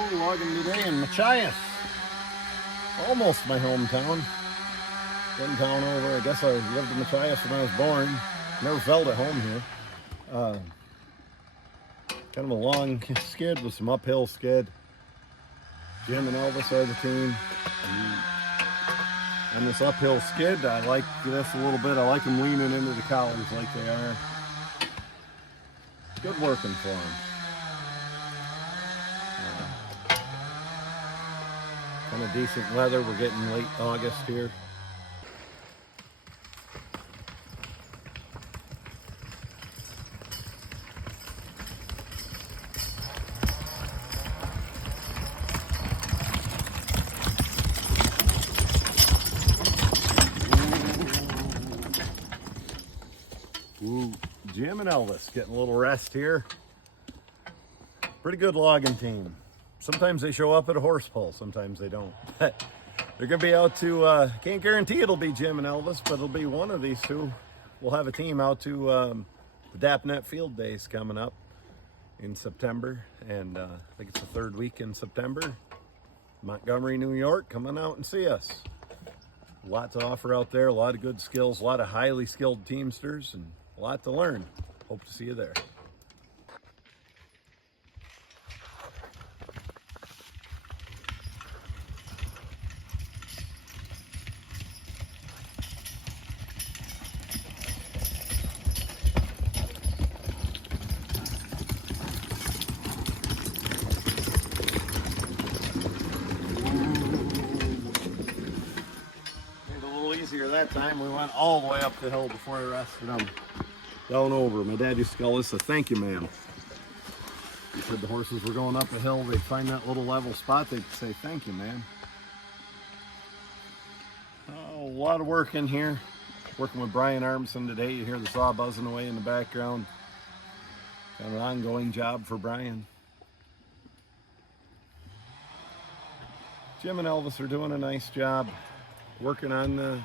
Oh, logging today in Machias. Almost my hometown. One town over. I guess I lived in Machias when I was born. Never felt at home here. Kind of a long skid with some uphill skid. Jim and Elvis are the team. And this uphill skid, I like this a little bit. I like them leaning into the collars like they are. Good working for them. Kind of decent weather. We're getting late August here. Ooh, Jim and Elvis getting a little rest here. Pretty good logging team. Sometimes they show up at a horse pull, sometimes they don't. They're going to be out to, can't guarantee it'll be Jim and Elvis, but it'll be one of these two. We'll have a team out to the DAPNet Field Days coming up in September, and I think it's the third week in September. Montgomery, New York, come on out and see us. A lot to offer out there, a lot of good skills, a lot of highly skilled teamsters, and a lot to learn. Hope to see you there. That time we went all the way up the hill before I rested them down over. My dad used to call this a thank you man. He said the horses were going up a hill, they'd find that little level spot, they'd say thank you man. Oh, a lot of work in here. Working with Brian Armisen today. You hear the saw buzzing away in the background. Kind of an ongoing job for Brian. Jim and Elvis are doing a nice job working on the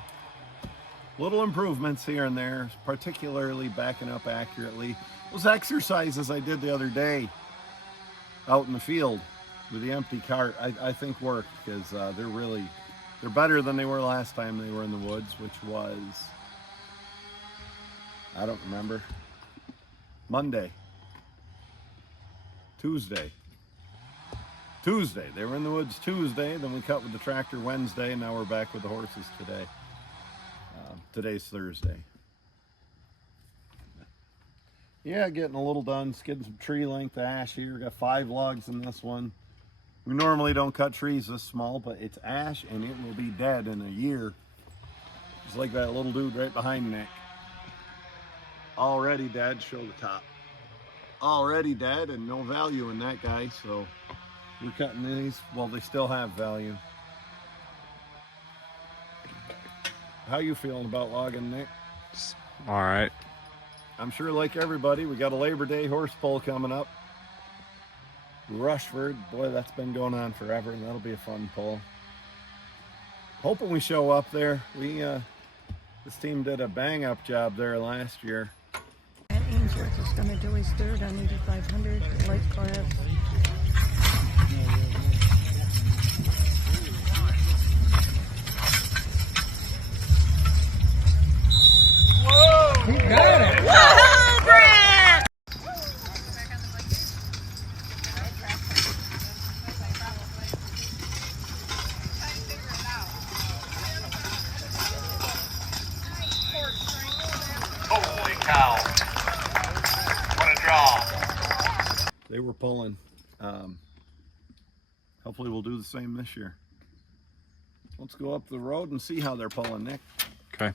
little improvements here and there, particularly backing up accurately. Those exercises I did the other day out in the field with the empty cart, I think worked, because they're better than they were last time they were in the woods, which was, I don't remember, Monday, Tuesday. They were in the woods Tuesday, then we cut with the tractor Wednesday, and now we're back with the horses today. Today's Thursday. Yeah, getting a little done, skidding some tree length ash here. Got 5 logs in this one. We normally don't cut trees this small, but it's ash and it will be dead in a year. Just like that little dude right behind Nick. Already dead, show the top. Already dead and no value in that guy, so we're cutting these while they still have value. How you feeling about logging, Nick? All right. I'm sure like everybody, we got a Labor Day horse pull coming up. Rushford, boy, that's been going on forever, and that'll be a fun pull. Hoping we show up there. This team did a bang-up job there last year. Matt Ainsworth is going to do his third on 8,500 light class. You got it! Whoa, Brent! Holy cow. What a draw. They were pulling. Hopefully we'll do the same this year. Let's go up the road and see how they're pulling, Nick. Okay.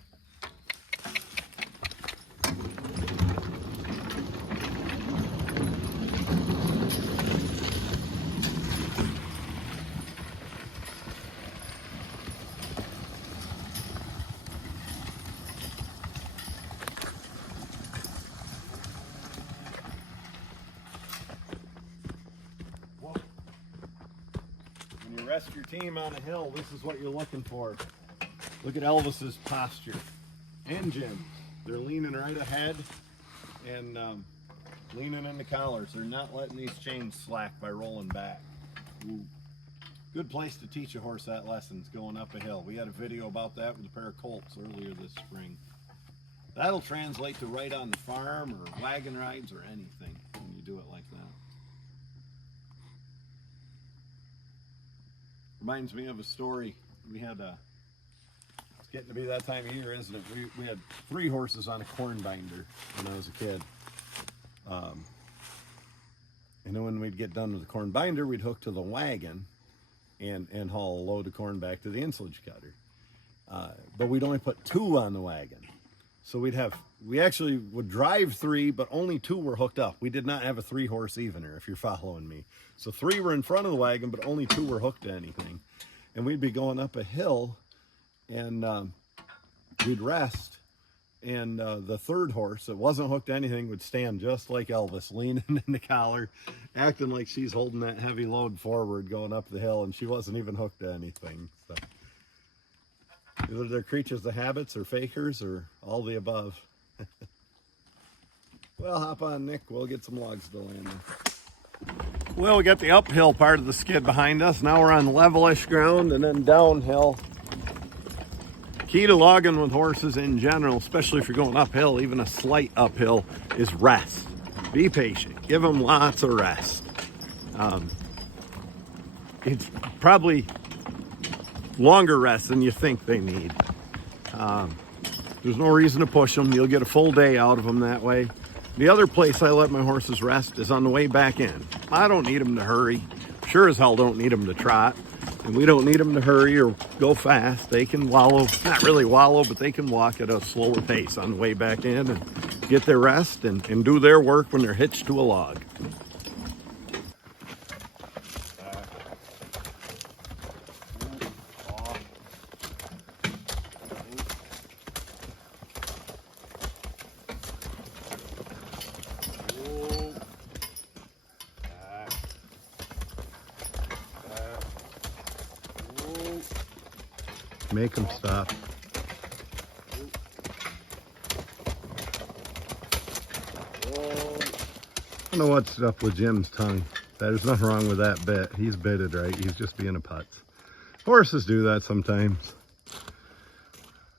When you rest your team on a hill, this is what you're looking for. Look at Elvis's posture and Jim. They're leaning right ahead and leaning in the collars. They're not letting these chains slack by rolling back. Ooh. Good place to teach a horse that lesson's going up a hill. We had a video about that with a pair of colts earlier this spring. That'll translate to right on the farm or wagon rides or anything when you do it like that. Reminds me of a story. We had it's getting to be that time of year, isn't it? We had 3 horses on a corn binder when I was a kid. And then when we'd get done with the corn binder, we'd hook to the wagon and haul a load of corn back to the insulage cutter. But we'd only put 2 on the wagon. So we actually would drive 3, but only 2 were hooked up. We did not have a 3-horse evener, if you're following me. So 3 were in front of the wagon, but only 2 were hooked to anything. And we'd be going up a hill, and we'd rest. And the 3rd horse that wasn't hooked to anything would stand just like Elvis, leaning in the collar, acting like she's holding that heavy load forward going up the hill, and she wasn't even hooked to anything. So either they're creatures of habits or fakers or all the above. Well, hop on, Nick. We'll get some logs to land in. Well, we got the uphill part of the skid behind us. Now we're on levelish ground and then downhill. Key to logging with horses in general, especially if you're going uphill, even a slight uphill, is rest. Be patient. Give them lots of rest. It's probably longer rest than you think they need. There's no reason to push them. You'll get a full day out of them that way. The other place I let my horses rest is on the way back in. I don't need them to hurry. Sure as hell don't need them to trot. And we don't need them to hurry or go fast. They can wallow, not really wallow, but they can walk at a slower pace on the way back in and get their rest and do their work when they're hitched to a log. Make them stop. I don't know what's up with Jim's tongue. There's nothing wrong with that bit. He's bitted right. He's just being a putz. Horses do that sometimes.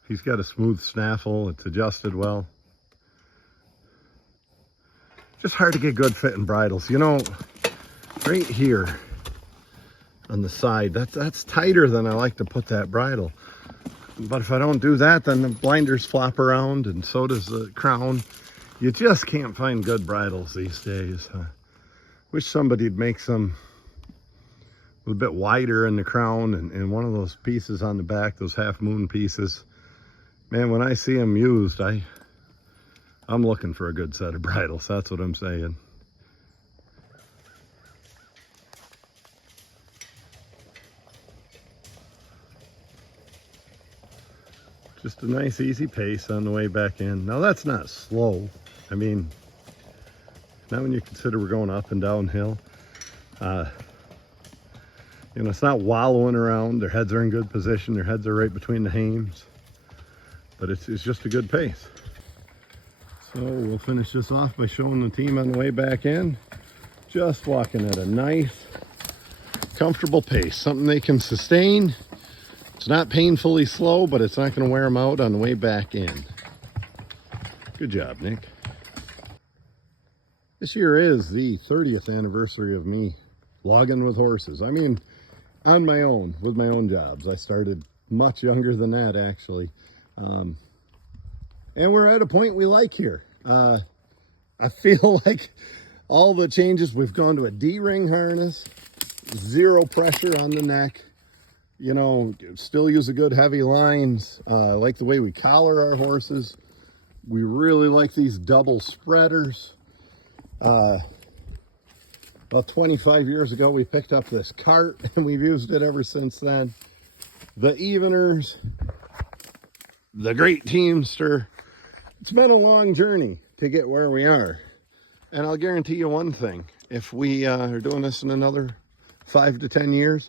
He's got a smooth snaffle. It's adjusted well. Just hard to get good fitting bridles. You know, right here on the side, that's tighter than I like to put that bridle. But if I don't do that, then the blinders flop around and so does the crown. You just can't find good bridles these days. Wish somebody'd make some a bit wider in the crown and one of those pieces on the back, those half moon pieces. Man, when I see them used, I'm looking for a good set of bridles. That's what I'm saying. Just a nice easy pace on the way back in. Now that's not slow. I mean, not when you consider we're going up and downhill. You know, it's not wallowing around. Their heads are in good position. Their heads are right between the hames. But it's just a good pace. So we'll finish this off by showing the team on the way back in. Just walking at a nice, comfortable pace. Something they can sustain. It's not painfully slow, but it's not going to wear them out on the way back in. Good job, Nick. This year is the 30th anniversary of me logging with horses. I mean, on my own, with my own jobs. I started much younger than that, actually. And we're at a point we like here. I feel like all the changes, we've gone to a D-ring harness, 0 pressure on the neck. You know, still use a good heavy lines. I like the way we collar our horses. We really like these double spreaders. About 25 years ago, we picked up this cart and we've used it ever since then. The eveners, the great teamster. It's been a long journey to get where we are. And I'll guarantee you one thing. If we are doing this in another 5 to 10 years,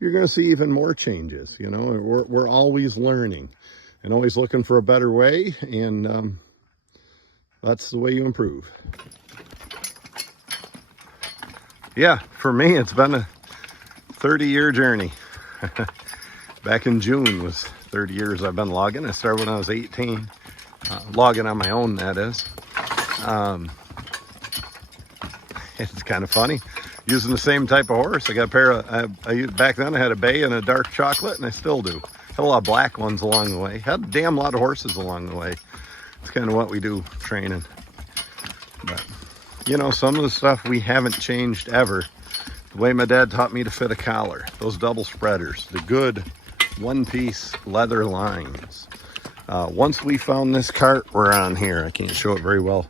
you're going to see even more changes. You know, we're always learning and always looking for a better way, and that's the way you improve. Yeah, for me, it's been 30-year journey. Back in June was 30 years I've been logging. I started when I was 18. Logging on my own, that is. It's kind of funny. Using the same type of horse. I got a pair of, back then I had a bay and a dark chocolate, and I still do. Had a lot of black ones along the way. Had a damn lot of horses along the way. It's kind of what we do, training. But, you know, some of the stuff we haven't changed ever. The way my dad taught me to fit a collar. Those double spreaders. The good one-piece leather lines. Once we found this cart, we're on here. I can't show it very well.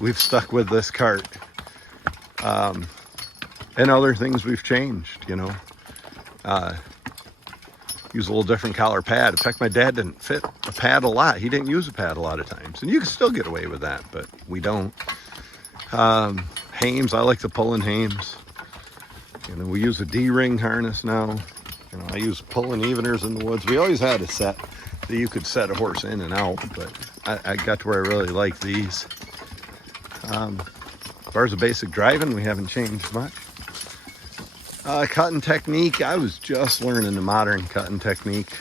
We've stuck with this cart. And other things we've changed, you know. Use a little different collar pad. In fact, my dad didn't fit a pad a lot. He didn't use a pad a lot of times. And you can still get away with that, but we don't. Hames, I like to pull in Hames. You know, we use a D-ring harness now. You know, I use pulling eveners in the woods. We always had a set that you could set a horse in and out, but I got to where I really like these. As far as the basic driving, we haven't changed much. Cutting technique, I was just learning the modern cutting technique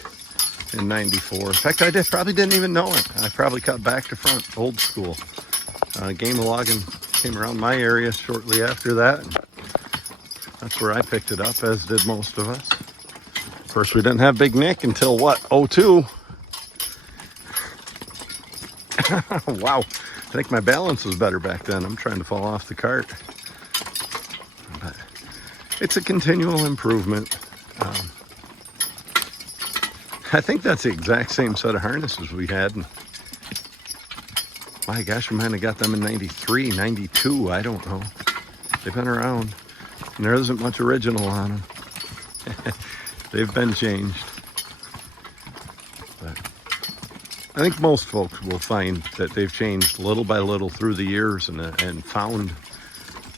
in '94. In fact, probably didn't even know it. I probably cut back to front, old school. Game of logging came around my area shortly after that. That's where I picked it up, as did most of us. Of course, we didn't have Big Nick until, what, '02? Wow, I think my balance was better back then. I'm trying to fall off the cart. But it's a continual improvement. I think that's the exact same set of harnesses we had. And my gosh, we might have got them in '93, '92, I don't know. They've been around. And there isn't much original on them. They've been changed. But I think most folks will find that they've changed little by little through the years and found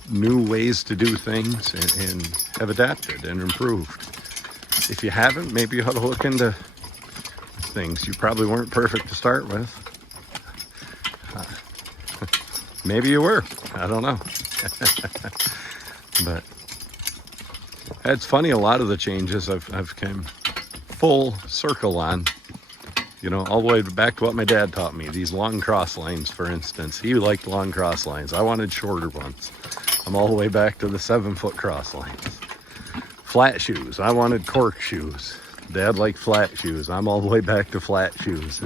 new ways to do things and have adapted and improved. If you haven't, maybe you ought to look into things. You probably weren't perfect to start with. Maybe you were. I don't know. But it's funny, a lot of the changes I've come full circle on. You know, all the way back to what my dad taught me. These long cross lines, for instance. He liked long cross lines. I wanted shorter ones. I'm all the way back to the 7-foot cross lines. Flat shoes. I wanted cork shoes. Dad liked flat shoes. I'm all the way back to flat shoes.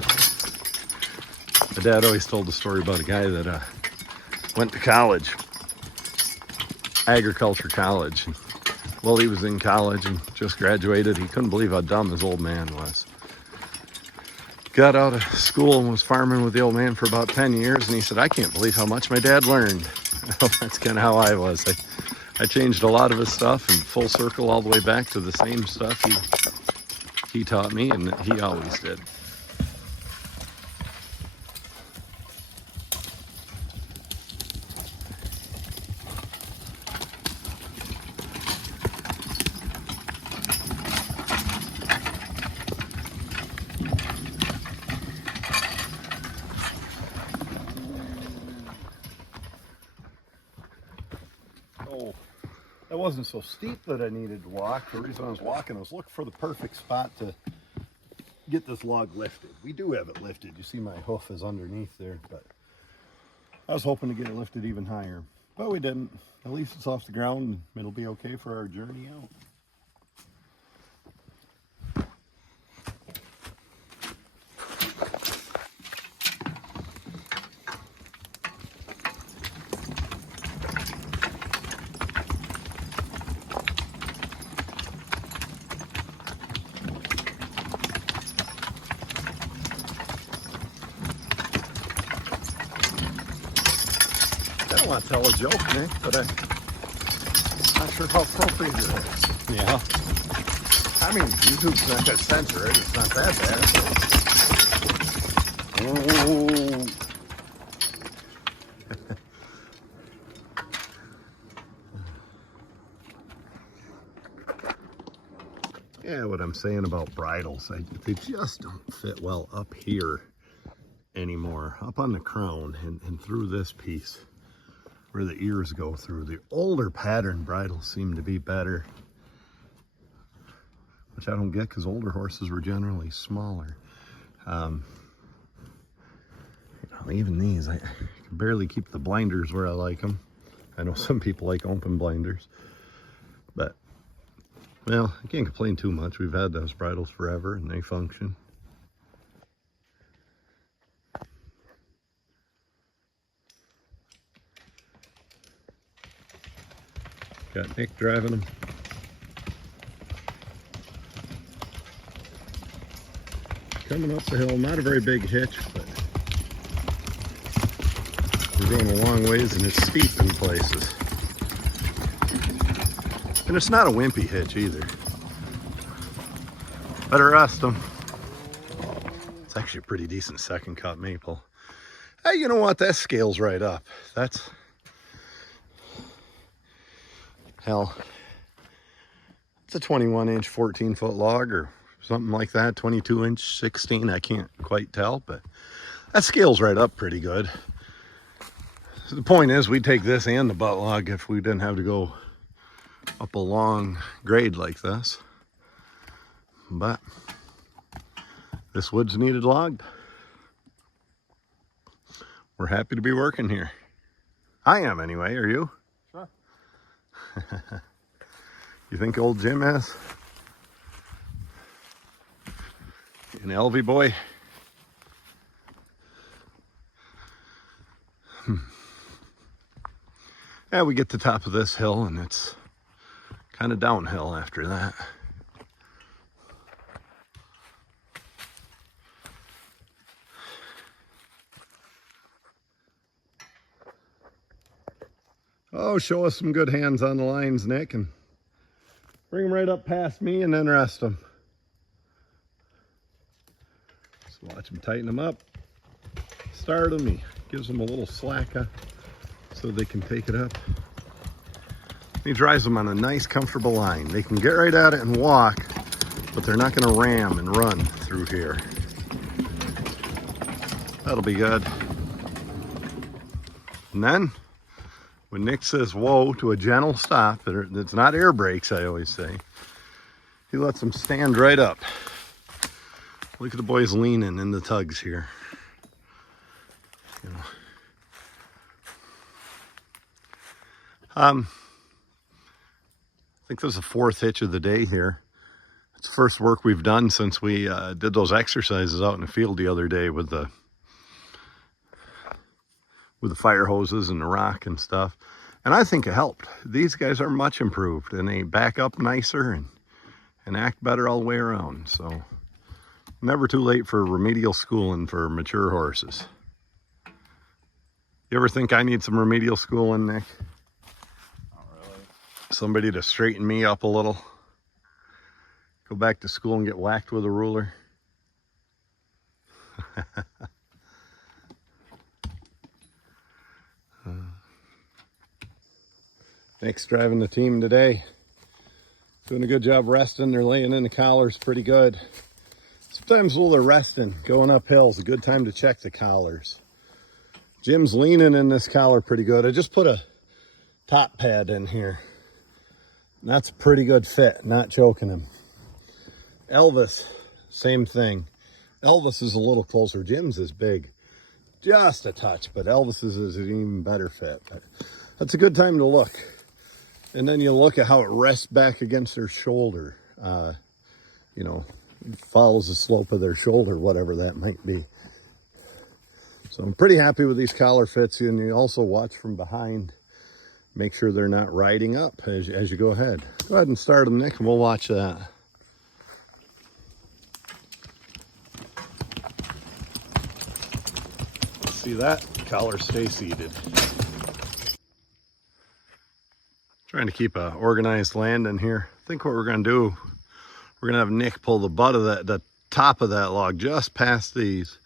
My dad always told the story about a guy that went to college. Agriculture college. Well, he was in college and just graduated. He couldn't believe how dumb his old man was. Got out of school and was farming with the old man for about 10 years, and he said, I can't believe how much my dad learned. That's kind of how I was. I changed a lot of his stuff and full circle all the way back to the same stuff he taught me, and he always did. That wasn't so steep that I needed to walk. The reason I was walking, I was looking for the perfect spot to get this log lifted. We do have it lifted. You see my hoof is underneath there, but I was hoping to get it lifted even higher. But we didn't. At least it's off the ground and it'll be okay for our journey out. I don't want to tell a joke, Nick, but I'm not sure how appropriate it is. Yeah. I mean, YouTube's not going to censor it. It's not that bad. Oh. Yeah, what I'm saying about bridles, they just don't fit well up here anymore. Up on the crown and through this piece where the ears go through. The older pattern bridles seem to be better. which I don't get because older horses were generally smaller. Even these, I can barely keep the blinders where I like them. I know some people like open blinders, but well, I can't complain too much. We've had those bridles forever and they function. Got Nick driving them. Coming up the hill, not a very big hitch, but we're going a long ways and it's steep in places. And it's not a wimpy hitch either. Better rest them. It's actually a pretty decent second cut maple. Hey, you know what? That scales right up. That's, hell, it's a 21-inch, 14-foot log or something like that. 22-inch, 16. I can't quite tell, but that scales right up pretty good. So the point is, we'd take this and the butt log if we didn't have to go up a long grade like this. But this wood's needed logged. We're happy to be working here. I am anyway, are you? Sure. You think old Jim is? An Elvie boy? Yeah, we get to the top of this hill and it's kind of downhill after that. Oh, show us some good hands on the lines, Nick, and bring them right up past me and then rest them. Just watch them tighten them up. Start them. He gives them a little slack so they can take it up. He drives them on a nice, comfortable line. They can get right at it and walk, but they're not going to ram and run through here. That'll be good. And then, when Nick says whoa to a gentle stop, it's not air brakes, I always say, he lets them stand right up. Look at the boys leaning in the tugs here. You know. I think this is the fourth hitch of the day here. It's the first work we've done since we did those exercises out in the field the other day with the fire hoses and the rock and stuff. And I think it helped. These guys are much improved and they back up nicer and act better all the way around. So never too late for remedial schooling for mature horses. You ever think I need some remedial schooling, Nick? Not really. Somebody to straighten me up a little. Go back to school and get whacked with a ruler. Nick's driving the team today. Doing a good job resting. They're laying in the collars pretty good. Sometimes while they're resting, going uphill is a good time to check the collars. Jim's leaning in this collar pretty good. I just put a top pad in here. And that's a pretty good fit, not choking him. Elvis, same thing. Elvis is a little closer. Jim's is big. Just a touch, but Elvis's is an even better fit. But that's a good time to look. And then you look at how it rests back against their shoulder. You know, follows the slope of their shoulder, whatever that might be. So I'm pretty happy with these collar fits. And you also watch from behind. Make sure they're not riding up as you go ahead. Go ahead and start them, Nick, and we'll watch that. See that? Collar stay seated. Trying to keep a organized landing here. I think what we're gonna do, we're gonna have Nick pull the butt of the top of that log just past these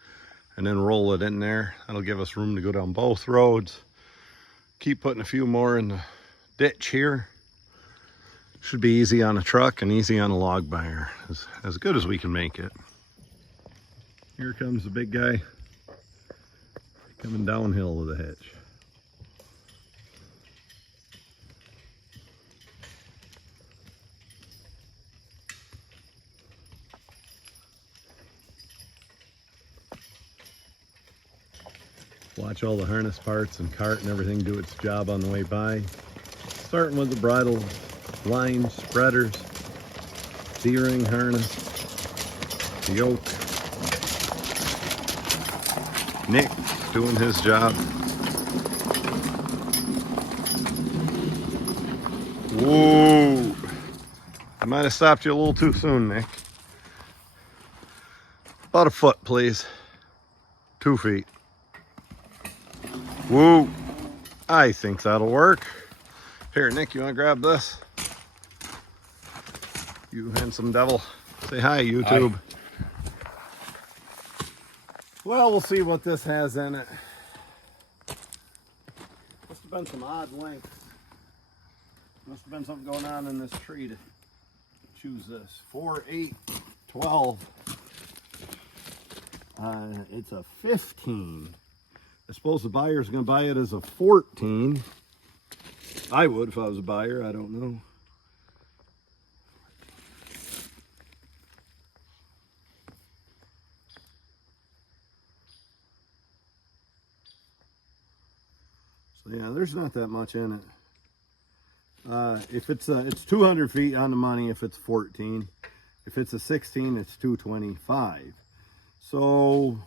and then roll it in there. That'll give us room to go down both roads. Keep putting a few more in the ditch here. Should be easy on a truck and easy on a log buyer. As good as we can make it. Here comes the big guy coming downhill with a hitch. Watch all the harness parts and cart and everything do its job on the way by. Starting with the bridle line spreaders, D-ring harness, the yoke. Nick doing his job. Whoa! I might have stopped you a little too soon, Nick. About a foot, please. 2 feet. Whoa! I think that'll work. Here, Nick, you want to grab this? You handsome devil. Say hi, YouTube. Hi. Well, we'll see what this has in it. Must have been some odd lengths. Must have been something going on in this tree to choose this. 4, 8, 12. It's a 15. I suppose the buyer's going to buy it as a 14. I would if I was a buyer. I don't know. So yeah, there's not that much in it. If it's 200 feet on the money if it's 14. If it's a 16, it's 225. So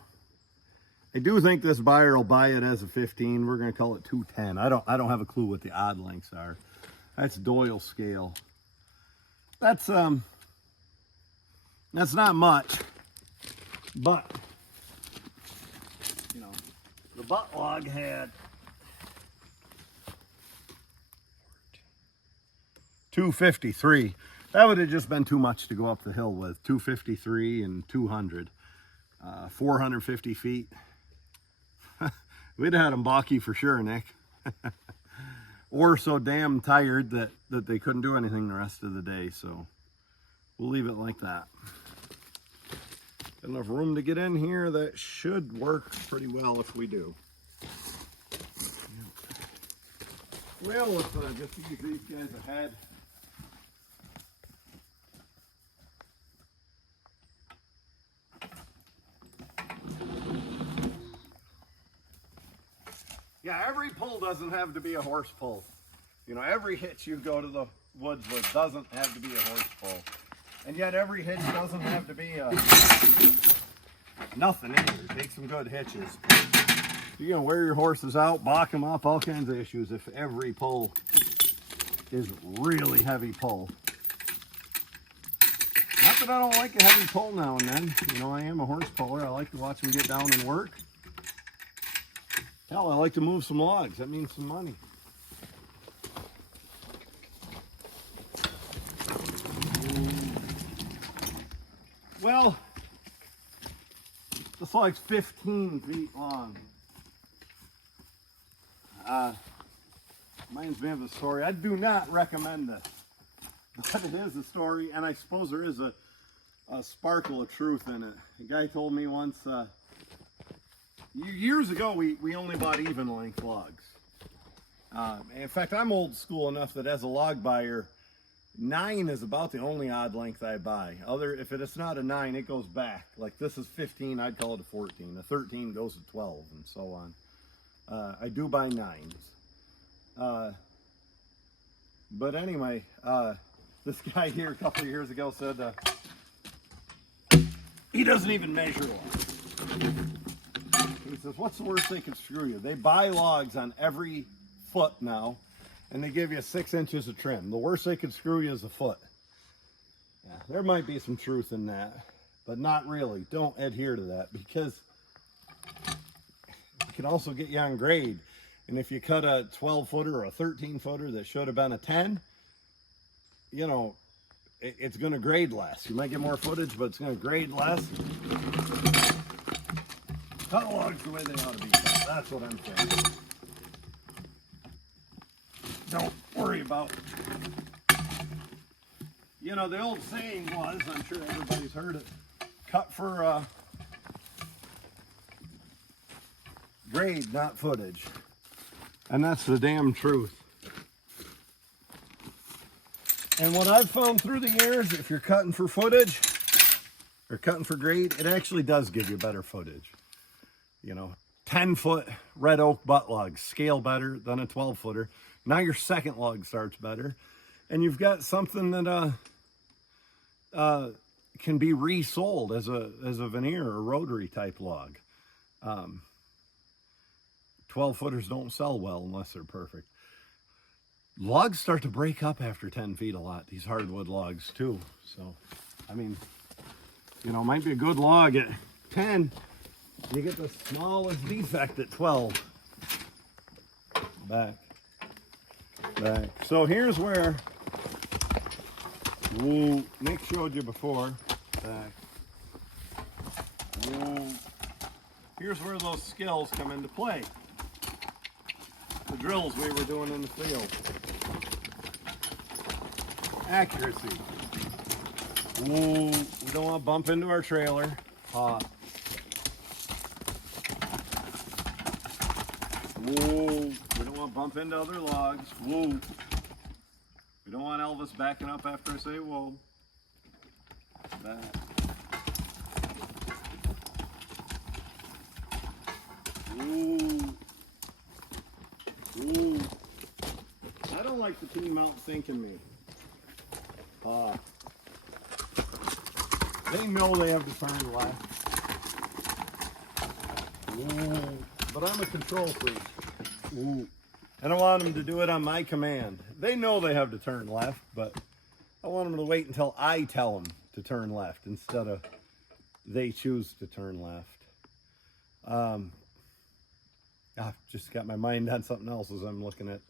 I do think this buyer will buy it as a 15. We're going to call it 210. I don't have a clue what the odd lengths are. That's Doyle scale. That's not much, but you know, the butt log had 253. That would have just been too much to go up the hill with. 253 and 200. 450 feet. We'd have had them balky for sure, Nick. Or so damn tired that they couldn't do anything the rest of the day. So we'll leave it like that. Got enough room to get in here. That should work pretty well if we do. Well, let's just use these guys ahead. Yeah, every pull doesn't have to be a horse pull. You know, every hitch you go to the woods with doesn't have to be a horse pull. And yet every hitch doesn't have to be a nothing either. Take some good hitches. You're going to wear your horses out, balk them up, all kinds of issues if every pull is really heavy pull. Not that I don't like a heavy pull now and then. You know, I am a horse puller. I like to watch them get down and work. Hell, I like to move some logs. That means some money. Well, this log's 15 feet long. Reminds me of a story. I do not recommend this, but it is a story, and I suppose there is a sparkle of truth in it. A guy told me once, years ago, we only bought even length logs. In fact, I'm old school enough that as a log buyer, 9 is about the only odd length I buy. If it's not a 9, it goes back. Like this is 15, I'd call it a 14. A 13 goes to 12, and so on. I do buy 9s. But anyway, this guy here a couple of years ago said he doesn't even measure logs. He says, what's the worst they can screw you? They buy logs on every foot now, and they give you 6 inches of trim. The worst they could screw you is a foot. Yeah, there might be some truth in that, but not really. Don't adhere to that, because it can also get you on grade. And if you cut a 12-footer or a 13-footer that should have been a 10, you know, it's going to grade less. You might get more footage, but it's going to grade less. Cut logs the way they ought to be cut. That's what I'm saying. Don't worry about it. You know, the old saying was, I'm sure everybody's heard it, cut for grade, not footage. And that's the damn truth. And what I've found through the years, if you're cutting for footage or cutting for grade, it actually does give you better footage. You know, 10-foot red oak butt logs, scale better than a 12-footer. Now your second log starts better, and you've got something that can be resold as a veneer or rotary type log. 12-footers don't sell well unless they're perfect. Logs start to break up after 10 feet a lot, these hardwood logs too. So, I mean, you know, might be a good log at 10. You get the smallest defect at 12. Back. So here's where Nick showed you before. Back. Here's where those skills come into play. The drills we were doing in the field. Accuracy. We don't want to bump into our trailer. Hot. We don't want to bump into other logs. We don't want Elvis backing up after I say whoa. Back. I don't like the team out thinking me. They know they have to turn left. But I'm a control freak. I don't want them to do it on my command. They know they have to turn left, but I want them to wait until I tell them to turn left instead of they choose to turn left. I've just got my mind on something else as I'm looking at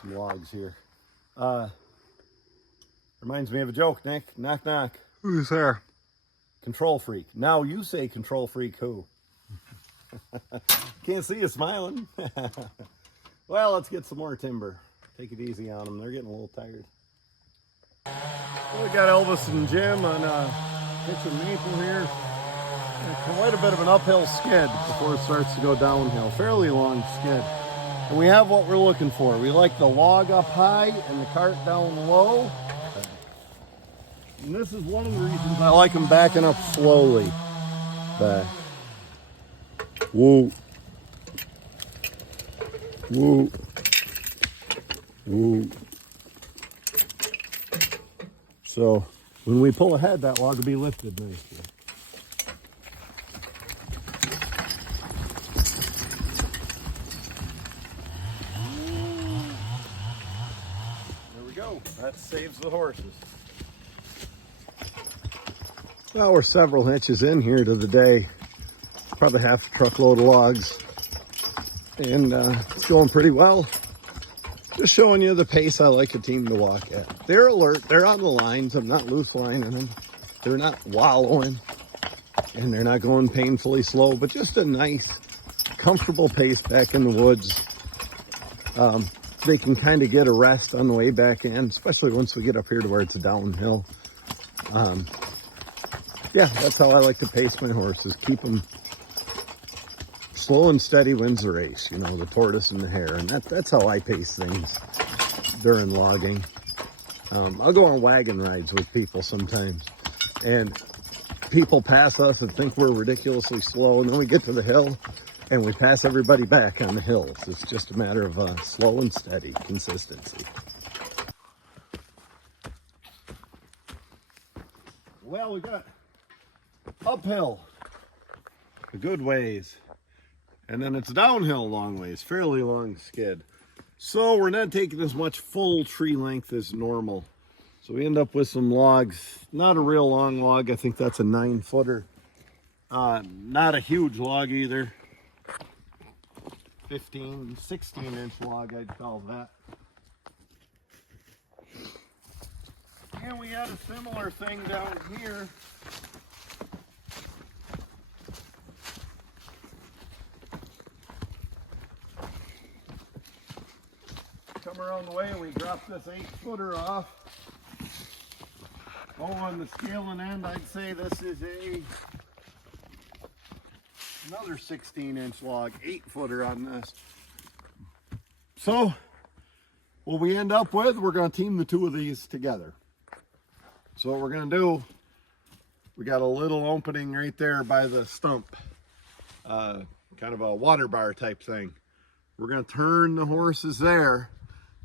some logs here. Reminds me of a joke, Nick. Knock, knock. Who's there? Control freak. Now you say control freak who? Can't see you smiling. Well, let's get some more timber. Take it easy on them. They're getting a little tired. Well, we got Elvis and Jim on Hitch and Maple here. Quite a bit of an uphill skid before it starts to go downhill. Fairly long skid. And we have what we're looking for. We like the log up high and the cart down low. And this is one of the reasons I like them backing up slowly. Back. Woo. So when we pull ahead, that log will be lifted nicely. There we go. That saves the horses. Well, we're several hitches in here to the day. Probably half a truckload of logs. And it's going pretty well. Just showing you the pace I like a team to walk at. They're alert. They're on the lines. I'm not loose lining them. They're not wallowing. And they're not going painfully slow. But just a nice, comfortable pace back in the woods. They can kind of get a rest on the way back in. Especially once we get up here to where it's downhill. Yeah, that's how I like to pace my horses. Keep them slow and steady wins the race, you know, the tortoise and the hare. And that's how I pace things during logging. I'll go on wagon rides with people sometimes. And people pass us and think we're ridiculously slow. And then we get to the hill and we pass everybody back on the hills. It's just a matter of slow and steady consistency. Well, we got uphill a good ways, and then it's downhill a long ways, fairly long skid. So we're not taking as much full tree length as normal. So we end up with some logs, not a real long log. I think that's a 9-footer. Not a huge log either. 16-inch log, I'd call that. And we had a similar thing down here. Come around the way and we drop this 8-footer off. Oh, on the scaling end, I'd say this is another 16-inch log, 8-footer on this. So what we end up with, we're going to team the two of these together. So what we're going to do, we got a little opening right there by the stump. Kind kind of a water bar type thing. We're going to turn the horses there,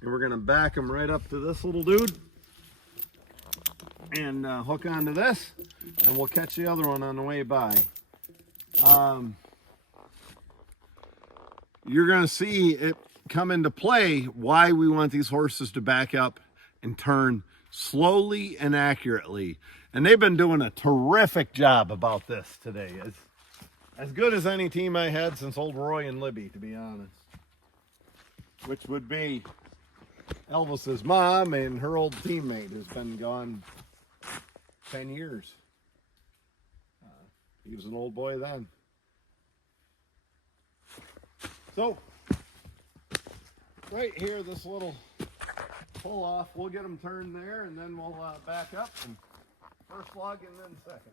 and we're going to back them right up to this little dude and hook onto this, and we'll catch the other one on the way by. You're going to see it come into play why we want these horses to back up and turn slowly and accurately. And they've been doing a terrific job about this today. As good as any team I had since old Roy and Libby, to be honest. Which would be Elvis's mom and her old teammate who's been gone 10 years. He was an old boy then. So, right here, this little pull off, we'll get them turned there, and then we'll back up and first log and then second.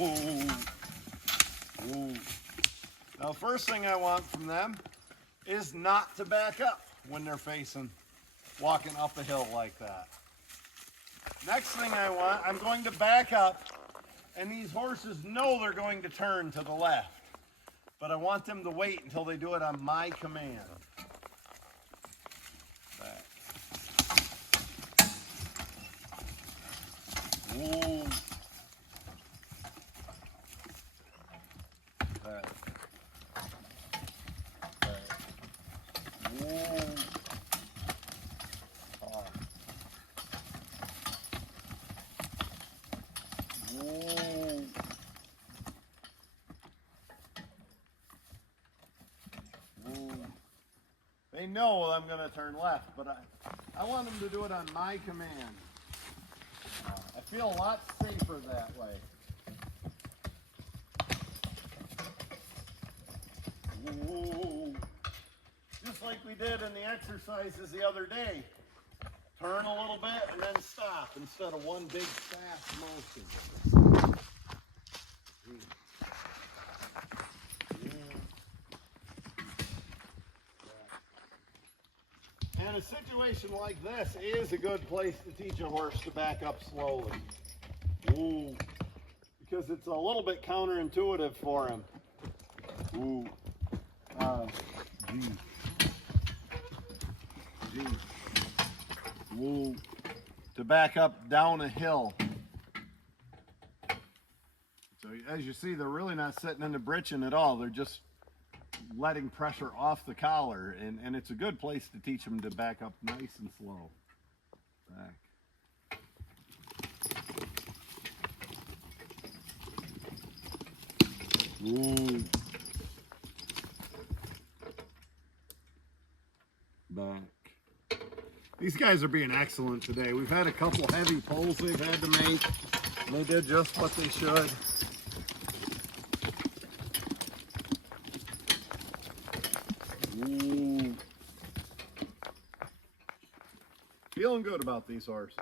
Ooh. Now, first thing I want from them is not to back up when they're walking up a hill like that. Next thing I want, I'm going to back up, and these horses know they're going to turn to the left, but I want them to wait until they do it on my command. Back. Ooh. They know I'm going to turn left, but I want them to do it on my command. I feel a lot safer that way. Ooh. Just like we did in the exercises the other day. Turn a little bit and then stop instead of one big fast motion. And a situation like this is a good place to teach a horse to back up slowly. Ooh. Because it's a little bit counterintuitive for him. Ooh. G. Ooh. To back up down a hill. So as you see, they're really not sitting in the britchin at all. They're just letting pressure off the collar, and it's a good place to teach them to back up nice and slow. Back. Ooh. Back. These guys are being excellent today. We've had a couple heavy pulls they've had to make, and they did just what they should. Ooh. Feeling good about these horses.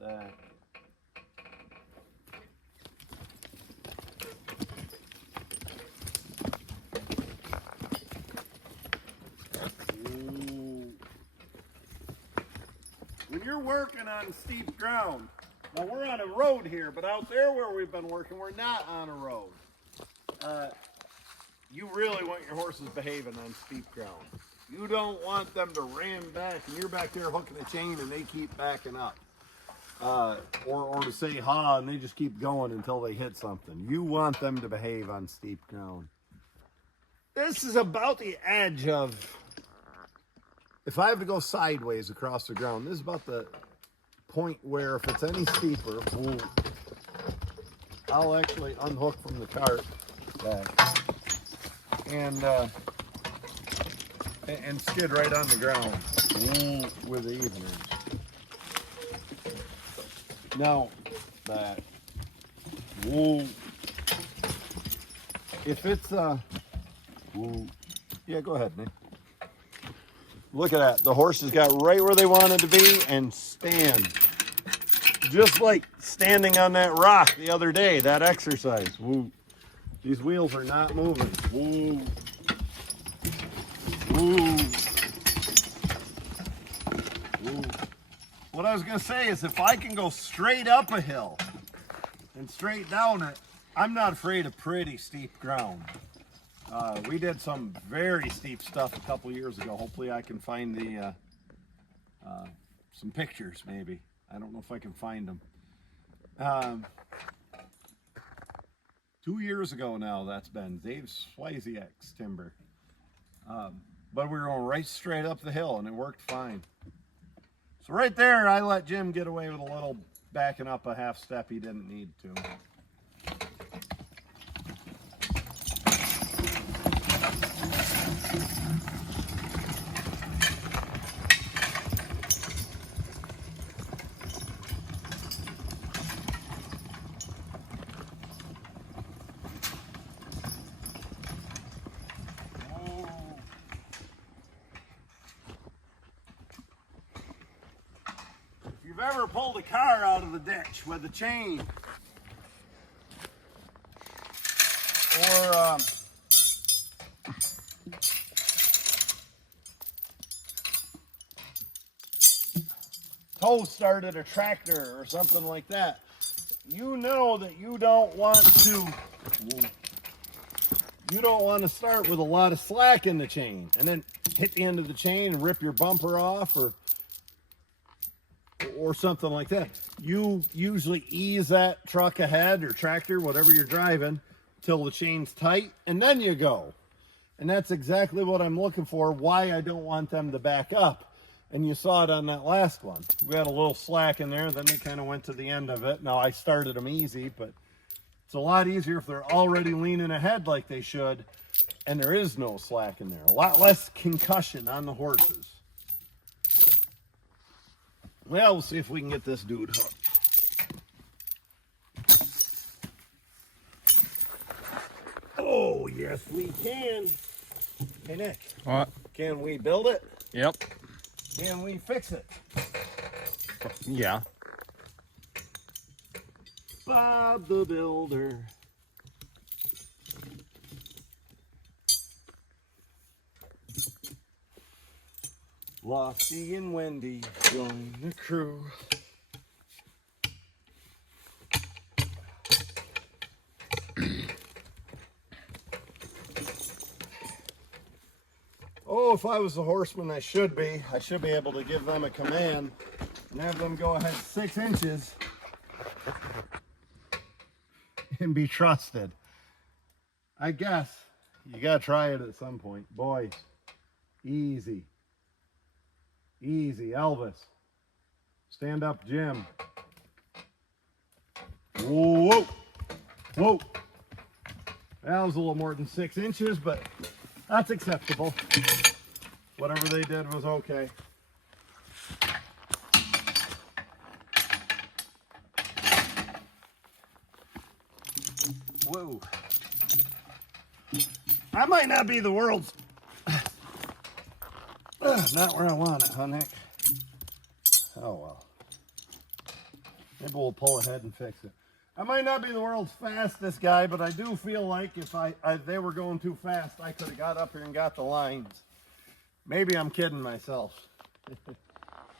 Back. When you're working on steep ground, now we're on a road here, but out there where we've been working, we're not on a road. You really want your horses behaving on steep ground. You don't want them to ram back and you're back there hooking a chain and they keep backing up. Or to say ha and they just keep going until they hit something. You want them to behave on steep ground. This is about the edge of, if I have to go sideways across the ground, this is about the point where if it's any steeper, I'll actually unhook from the cart and skid right on the ground with the even edge. Now, that. If it's yeah, go ahead, Nick. Look at that. The horses got right where they wanted to be and stand. Just like standing on that rock the other day, that exercise. Woo. These wheels are not moving. Woo. Woo. Woo. What I was going to say is if I can go straight up a hill and straight down it, I'm not afraid of pretty steep ground. We did some very steep stuff a couple years ago. Hopefully I can find the some pictures maybe. I don't know if I can find them. 2 years ago now that's been. Dave Swiziak's timber. But we were going right straight up the hill and it worked fine. So right there I let Jim get away with a little backing up a half step he didn't need to. If you've ever pulled a car out of the ditch with a chain, or tow started a tractor or something like that, you know that you don't want to start with a lot of slack in the chain and then hit the end of the chain and rip your bumper off or something like that. You usually ease that truck ahead or tractor, whatever you're driving, till the chain's tight, and then you go. And that's exactly what I'm looking for, why I don't want them to back up. And you saw it on that last one. We had a little slack in there, then they kind of went to the end of it. Now I started them easy, but it's a lot easier if they're already leaning ahead like they should, and there is no slack in there. A lot less concussion on the horses. Well, we'll see if we can get this dude hooked. Oh, yes, we can. Hey, Nick. What? Can we build it? Yep. Can we fix it? Yeah. Bob the Builder. Lofty and Wendy join the crew. Oh, if I was the horseman, I should be able to give them a command and have them go ahead 6 inches and be trusted. I guess you gotta try it at some point. Boys, easy. Easy, Elvis. Stand up, Jim. Whoa, whoa. That was a little more than 6 inches, but that's acceptable. Whatever they did was okay. Whoa. I might not be the world's... not where I want it, huh, Nick? Oh, well. Maybe we'll pull ahead and fix it. I might not be the world's fastest guy, but I do feel like if they were going too fast, I could have got up here and got the lines. Maybe I'm kidding myself.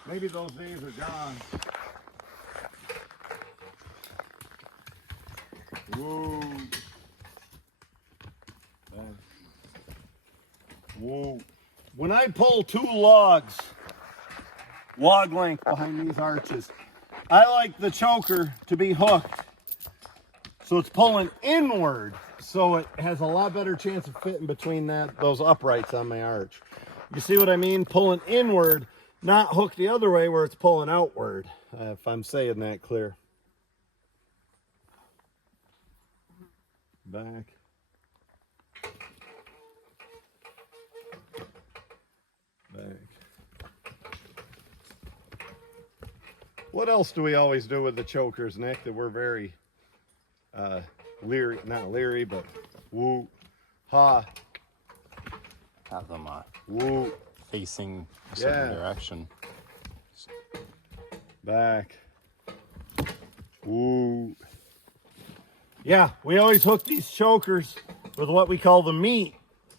Maybe those days are gone. Whoa. Whoa. When I pull 2 logs, log length behind these arches, I like the choker to be hooked. So it's pulling inward, so it has a lot better chance of fitting between those uprights on my arch. You see what I mean? Pulling inward, not hooked the other way where it's pulling outward, if I'm saying that clear. Back. Back. What else do we always do with the chokers, Nick, that we're very leery, not leery, but woo, ha. Have them Woo. facing a certain direction. Back. Ooh. Yeah, we always hook these chokers with what we call the meat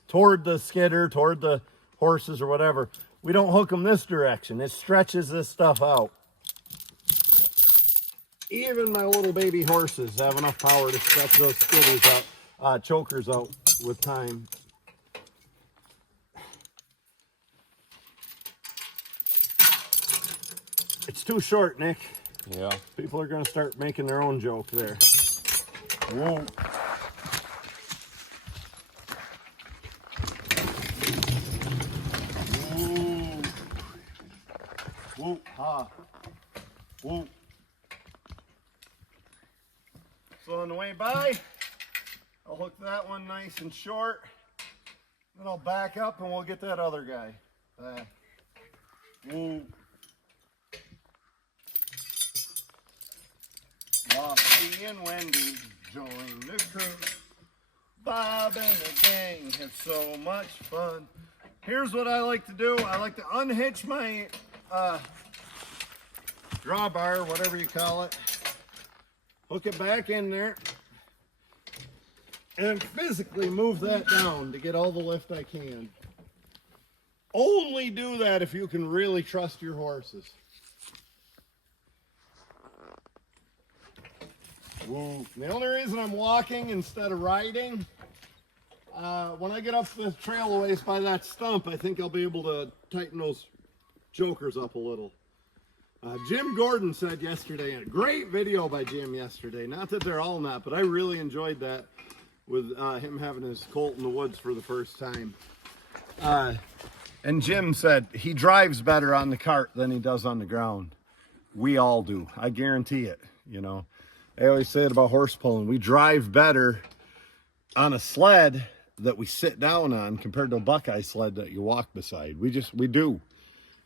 toward the skidder, toward the horses or whatever. We don't hook them this direction. It stretches this stuff out. Even my little baby horses have enough power to stretch those skidders out, chokers out with time. It's too short, Nick. Yeah. People are going to start making their own joke there. Whoa. Whoa, ha. Whoa. So on the way by, I'll hook that one nice and short. Then I'll back up and we'll get that other guy. Whoa. Lofty and Wendy join the crew. Bob and the gang have so much fun. Here's what I like to do. I like to unhitch my drawbar, whatever you call it. Hook it back in there. And physically move that down to get all the lift I can. Only do that if you can really trust your horses. Whoa. The only reason I'm walking instead of riding, when I get up the trail a ways by that stump, I think I'll be able to tighten those jokers up a little. Jim Gordon said yesterday, and a great video by Jim yesterday, not that they're all not, but I really enjoyed that with him having his colt in the woods for the first time. And Jim said he drives better on the cart than he does on the ground. We all do. I guarantee it, you know. I always say it about horse pulling. We drive better on a sled that we sit down on compared to a Buckeye sled that you walk beside. We do.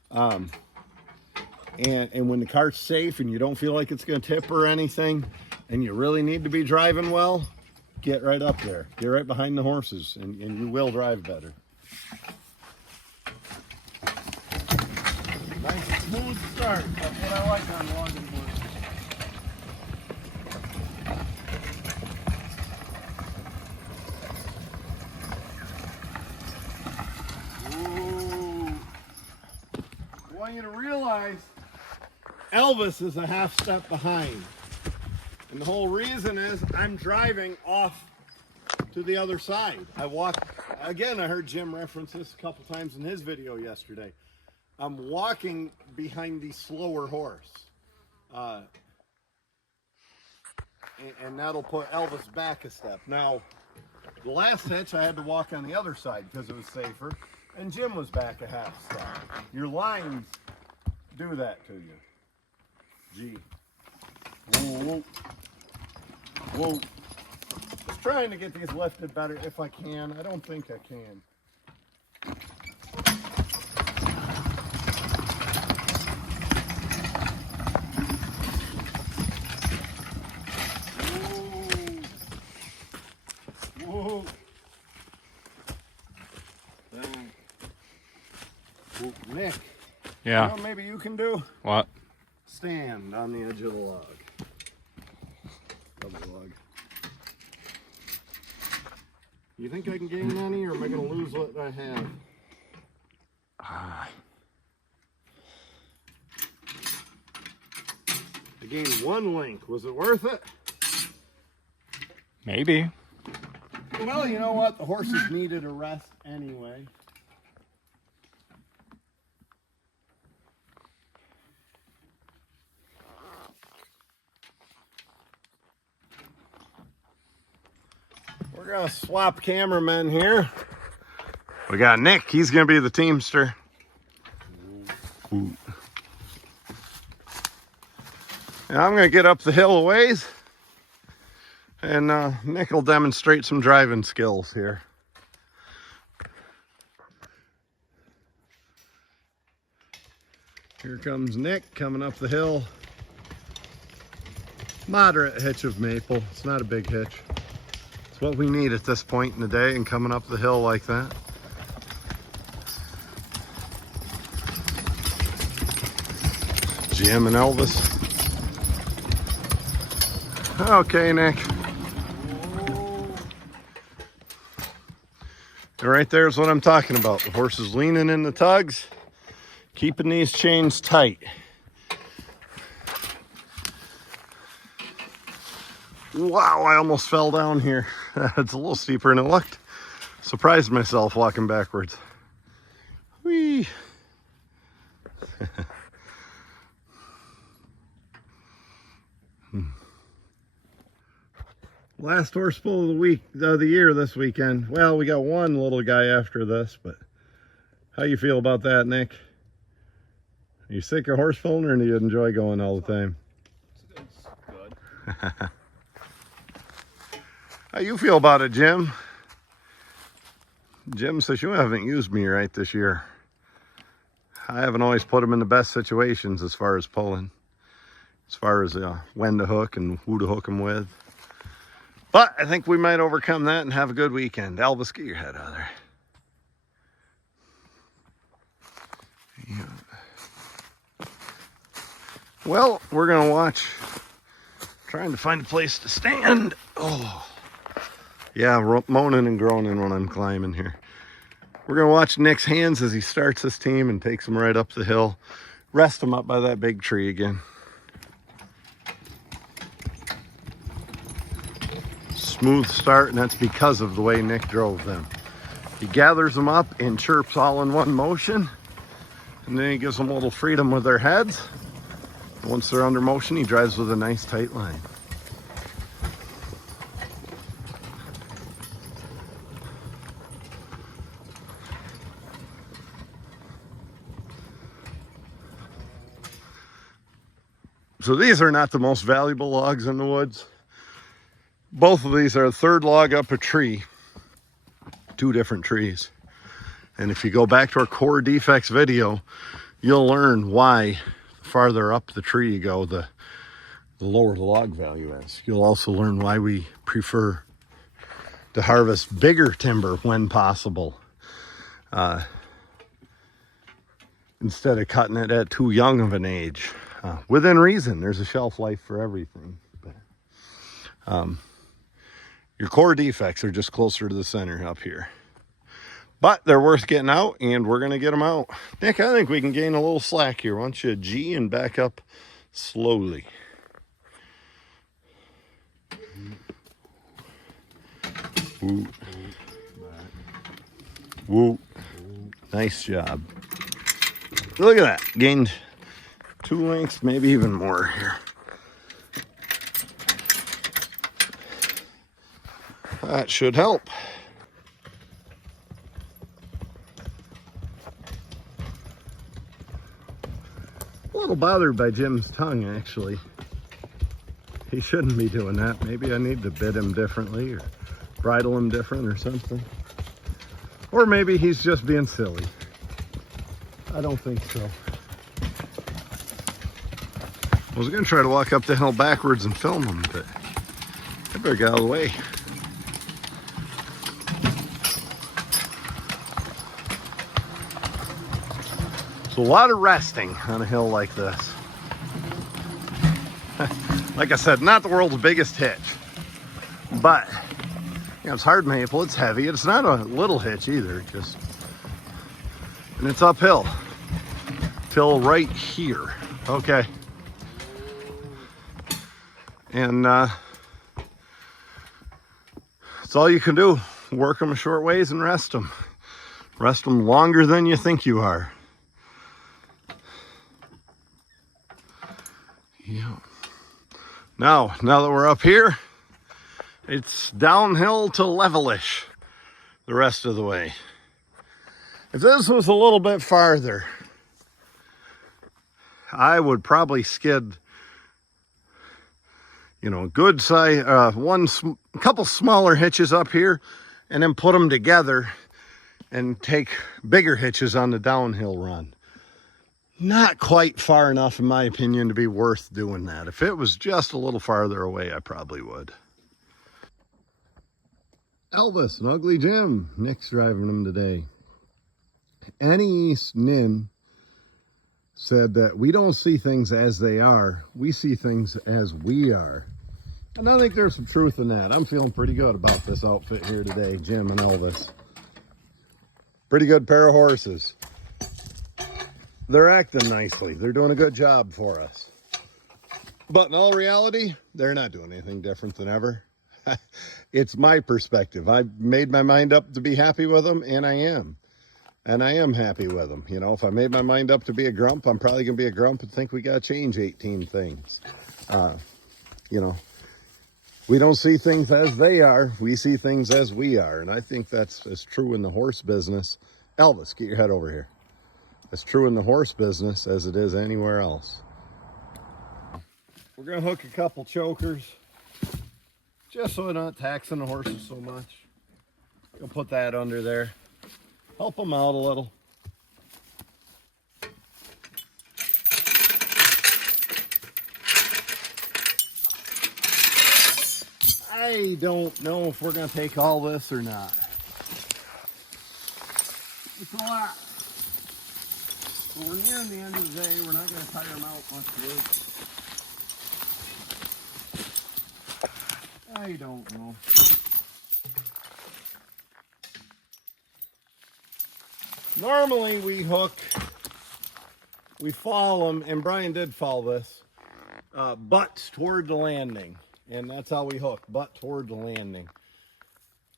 And when the cart's safe and you don't feel like it's going to tip or anything, and you really need to be driving well, get right up there. Get right behind the horses, and you will drive better. Nice smooth start. That's what I like on logging boards. I want you to realize Elvis is a half step behind. And the whole reason is I'm driving off to the other side. I walk, again, I heard Jim reference this a couple times in his video yesterday. I'm walking behind the slower horse. And that'll put Elvis back a step. Now, the last hitch I had to walk on the other side because it was safer. And Jim was back a half step. Your lines do that to you. Gee. Whoa, whoa. Whoa. Just trying to get these lifted better if I can. I don't think I can. Whoa. Whoa. Nick, yeah. You know what maybe you can do? What? Stand on the edge of the log. Double log. You think I can gain any, or am I going to lose what I have? I gained one link. Was it worth it? Maybe. Well, you know what? The horses needed a rest anyway. We're going to swap cameramen here. We got Nick. He's going to be the teamster. Ooh. And I'm going to get up the hill a ways. And Nick will demonstrate some driving skills here. Here comes Nick coming up the hill. Moderate hitch of maple. It's not a big hitch. It's what we need at this point in the day and coming up the hill like that. Jim and Elvis. Okay, Nick. Right there's what I'm talking about. The horse is leaning in the tugs, keeping these chains tight. Wow, I almost fell down here. It's a little steeper than it looked. Surprised myself walking backwards. Whee! Last horse pull of the week, of the year this weekend. Well, we got one little guy after this, but how you feel about that, Nick? Are you sick of horse pulling, or do you enjoy going all the time? It's good. How you feel about it, Jim? Jim says you haven't used me right this year. I haven't always put him in the best situations as far as pulling, as far as when to hook and who to hook him with. But I think we might overcome that and have a good weekend. Elvis, get your head out of there. Yeah. Well, we're going to watch. Trying to find a place to stand. Oh. Yeah, moaning and groaning when I'm climbing here. We're going to watch Nick's hands as he starts his team and takes them right up the hill. Rest him up by that big tree again. Smooth start, and that's because of the way Nick drove them. He gathers them up and chirps all in one motion, and then he gives them a little freedom with their heads. And once they're under motion, he drives with a nice tight line. So these are not the most valuable logs in the woods. Both of these are a third log up a tree, 2 different trees. And if you go back to our core defects video, you'll learn why farther up the tree you go, the lower the log value is. You'll also learn why we prefer to harvest bigger timber when possible, instead of cutting it at too young of an age. Within reason, there's a shelf life for everything. But, your core defects are just closer to the center up here. But they're worth getting out, and we're going to get them out. Nick, I think we can gain a little slack here. Why don't you G and back up slowly. Woo. Woo. Nice job. Look at that. Gained 2 lengths, maybe even more here. That should help. A little bothered by Jim's tongue, actually. He shouldn't be doing that. Maybe I need to bid him differently or bridle him different or something. Or maybe he's just being silly. I don't think so. I was going to try to walk up the hill backwards and film him, but I better get out of the way. So a lot of resting on a hill like this. Like I said, not the world's biggest hitch, but you know, it's hard maple, it's heavy. It's not a little hitch either, and it's uphill till right here. Okay. And it's all you can do. Work them a short ways and rest them. Rest them longer than you think you are. Yeah. Now that we're up here, it's downhill to levelish the rest of the way. If this was a little bit farther, I would probably skid, you know, good size, a couple smaller hitches up here, and then put them together and take bigger hitches on the downhill run. Not quite far enough, in my opinion, to be worth doing that. If it was just a little farther away, I probably would. Elvis and Ugly Jim. Nick's driving them today. Annie East Nin said that we don't see things as they are. We see things as we are. And I think there's some truth in that. I'm feeling pretty good about this outfit here today, Jim and Elvis. Pretty good pair of horses. They're acting nicely. They're doing a good job for us. But in all reality, they're not doing anything different than ever. It's my perspective. I've made my mind up to be happy with them, and I am. And I am happy with them. You know, if I made my mind up to be a grump, I'm probably going to be a grump and think we got to change 18 things. You know, we don't see things as they are. We see things as we are. And I think that's as true in the horse business. Elvis, get your head over here. It's true in the horse business as it is anywhere else. We're going to hook a couple chokers just so we're not taxing the horses so much. We'll put that under there. Help them out a little. I don't know if we're going to take all this or not. It's a lot. But we're nearing the end of the day. We're not going to tire them out much work. I don't know. Normally we hook, we fall them, and Brian did fall this, butt toward the landing. And that's how we hook, butt toward the landing.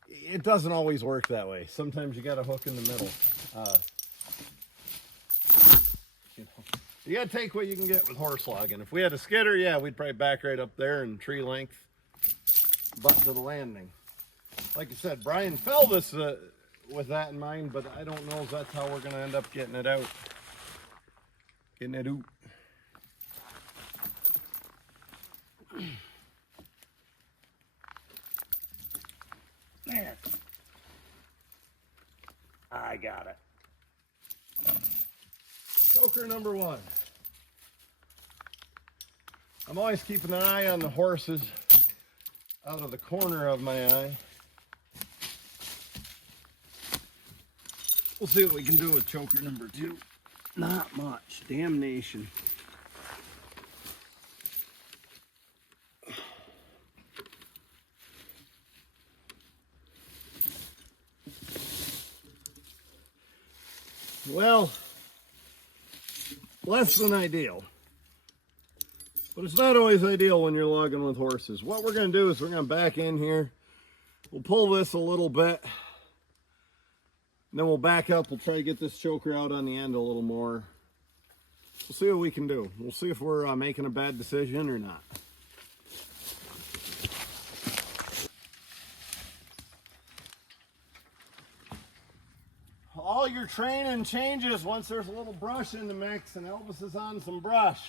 It doesn't always work that way. Sometimes you got to hook in the middle. You got to take what you can get with horse logging. If we had a skidder, yeah, we'd probably back right up there and tree length, butt to the landing. Like I said, Brian fell this with that in mind, but I don't know if that's how we're going to end up getting it out. Getting it out. Man, I got it. Choker number one. I'm always keeping an eye on the horses out of the corner of my eye. We'll see what we can do with choker number two. Not much. Damnation. Well, less than ideal. But it's not always ideal when you're logging with horses. What we're going to do is we're going to back in here. We'll pull this a little bit. Then we'll back up. We'll try to get this choker out on the end a little more. We'll see what we can do. We'll see if we're making a bad decision or not. All your training changes once there's a little brush in the mix, and Elvis is on some brush.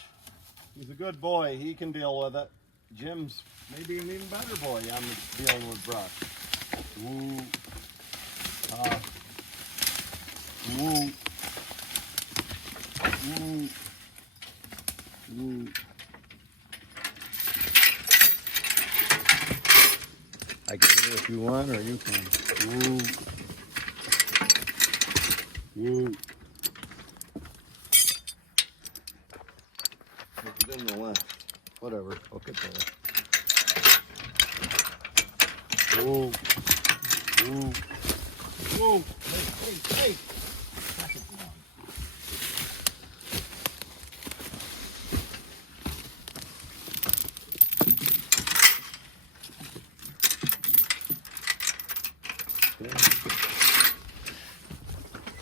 He's a good boy. He can deal with it. Jim's maybe an even better boy on dealing with brush. Ooh. Ooh. Ooh. Ooh. I can do it if you want, or you can. Ooh. Ooh. Hook it in the left. Whatever. Hook it there. Ooh. Ooh. Whoa. Hey.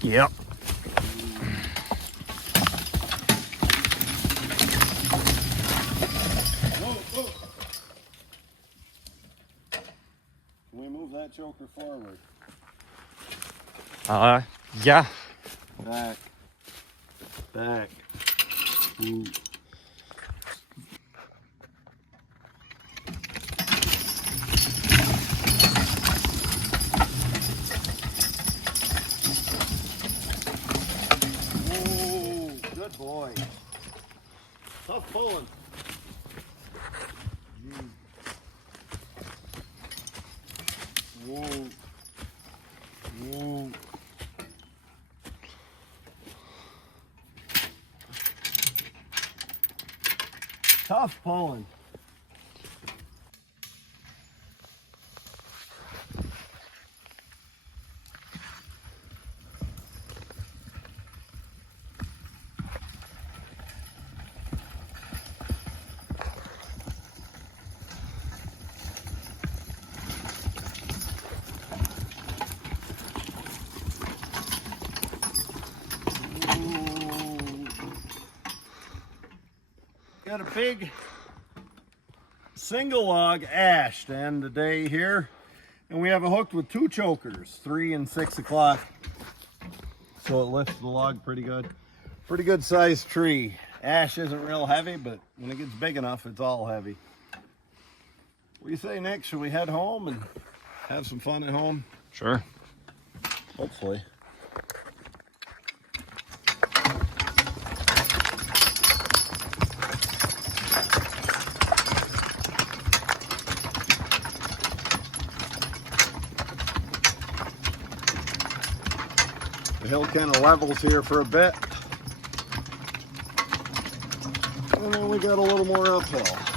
Yep. Whoa. Can we move that choker forward? Yeah. Back. Ooh. Good boy. Tough pulling. Whoa. Whoa. Tough pulling. Got a big single log ash to end the day here. And we have it hooked with 2 chokers, 3 and 6 o'clock. So it lifts the log pretty good. Pretty good sized tree. Ash isn't real heavy, but when it gets big enough, it's all heavy. What do you say, Nick? Should we head home and have some fun at home? Sure. Hopefully. The hill kind of levels here for a bit. And then we got a little more uphill.